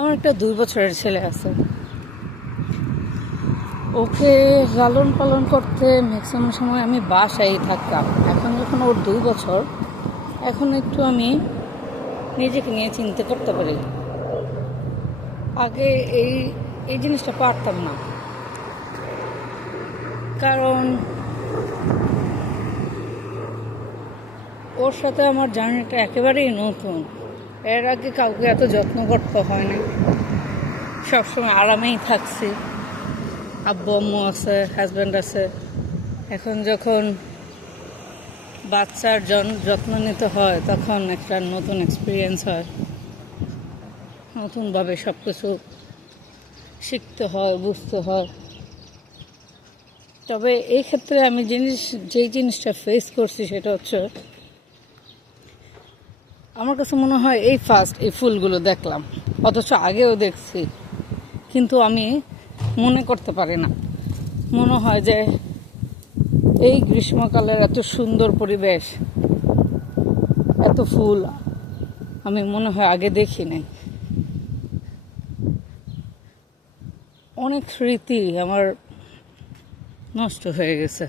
আমার একটা 2 বছরের ছেলে আছে। ওকে লালন পালন করতে ম্যাক্সিমাম সময় আমি বাসায় থাকতাম। এখন যখন ওর 2 বছর, এখন একটু আমি নিজেকে নিয়ে চিন্তা করতে পারি। আগে এই এই জিনিসটা পারতাম না, কারণ ওর সাথে আমার জার্নিটা একেবারেই নতুন। এর আগে কাউকে এত যত্ন করতে হয় না, সবসময় আরামেই থাকছি। আব্বু আম্মু আছে, হাজব্যান্ড আছে। এখন যখন বাচ্চার যত্ন নিতে হয়, তখন একটা নতুন এক্সপিরিয়েন্স হয়, নতুনভাবে সব কিছু শিখতে হয়, বুঝতে হয়। তবে এই ক্ষেত্রে আমি যেই জিনিসটা ফেস করছি সেটা হচ্ছে, আমার কাছে মনে হয় এই ফার্স্ট এই ফুলগুলো দেখলাম, অথচ আগেও দেখছি, কিন্তু আমি মনে করতে পারি না। মনে হয় যে এই গ্রীষ্মকালের এত সুন্দর পরিবেশ, এত ফুল আমি মনে হয় আগে দেখি নাই। অনেক স্মৃতি আমার নষ্ট হয়ে গেছে।